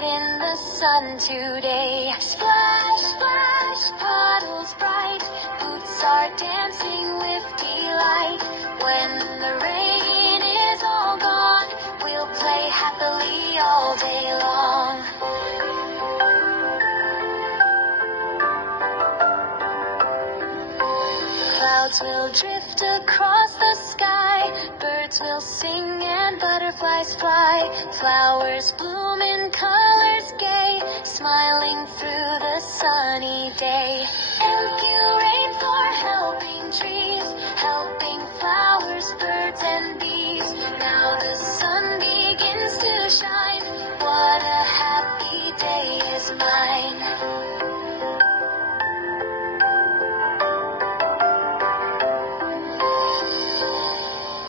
right in the sun today. Splash, splash, puddles bright, boots are dancing with delight. When the rain is all gone, we'll play happily all day long. Clouds will drift across the sky, birds will sing and butterflies fly. Flowers bloom in colors gay, smiling through the sunny day. Thank you, rain, for helping trees, helping flowers, birds, and bees. Now the sun begins to shine, what a happy day is mine.